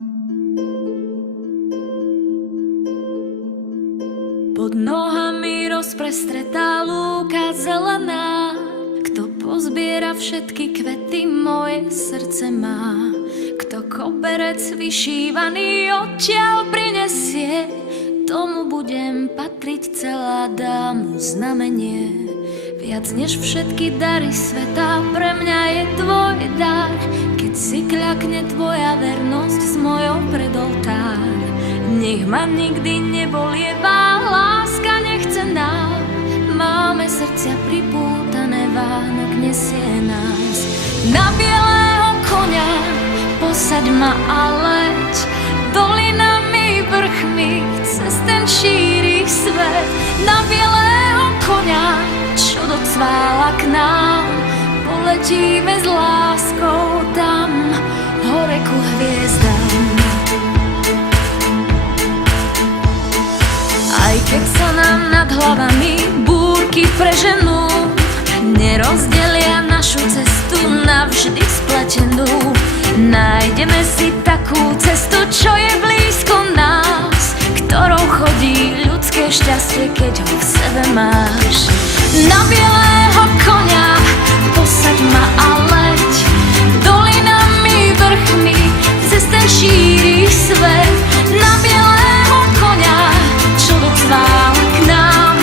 Pod nohami rozprestretá lúka zelená. Kto pozbiera všetky kvety, moje srdce má. Kto koberec vyšívaný odtiaľ prinesie, tomu budem patriť celá, dám mu znamenie. Viac než všetky dary sveta, pre mňa je tvoj dar. Keď si kľakne tvoja vernosť s mojou pred oltár. Nech ma nikdy nebolievá, láska nechcená. Máme srdcia pripútané, Vánok nesie nás. Na bielého koňa posaď ma a leď, dolinami, vrchmi, cez ten šíri svet. Na bielého koňa, čo docvála k nám, poletíme s láskou tam, hore ku hviezdám. Aj keď sa nám nad hlavami búrky preženú, nerozdelia našu cestu navždy spletenú. Nájdeme si takú cestu, čo je blízko nás, ktorou chodí ľudské šťastie, keď ho v sebe máš. Na bielého koňa posaď ma a leď, dolinami, vrchmi, cez ten šíri svet. Na bielého koňa, čo docvála k nám,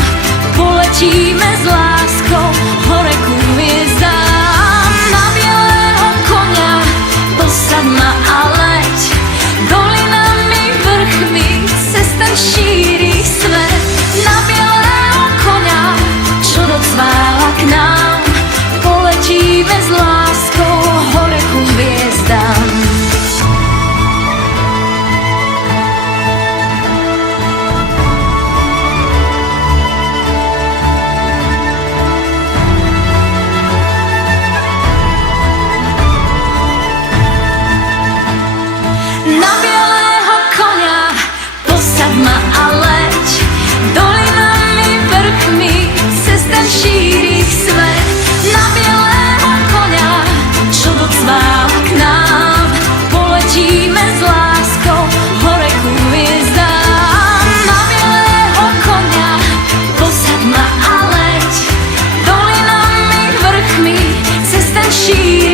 poletíme s láskou hore ku hviezdám. Na bielého koňa posaď ma a leď, dolinami, vrchmi, cez ten šíri svet. Na bielého koňa, čo docvála k nám, poletíme s láskou hore ku hviezdám. Na bielého koňa posaď ma a leď, dolinami, vrchmi, cez ten šíri svet. Na bielého koňa, čo docvála k nám, poletíme s láskou hore ku hviezdám. Na bielého koňa posaď ma a leď, dolinami, vrchmi, cez ten šíri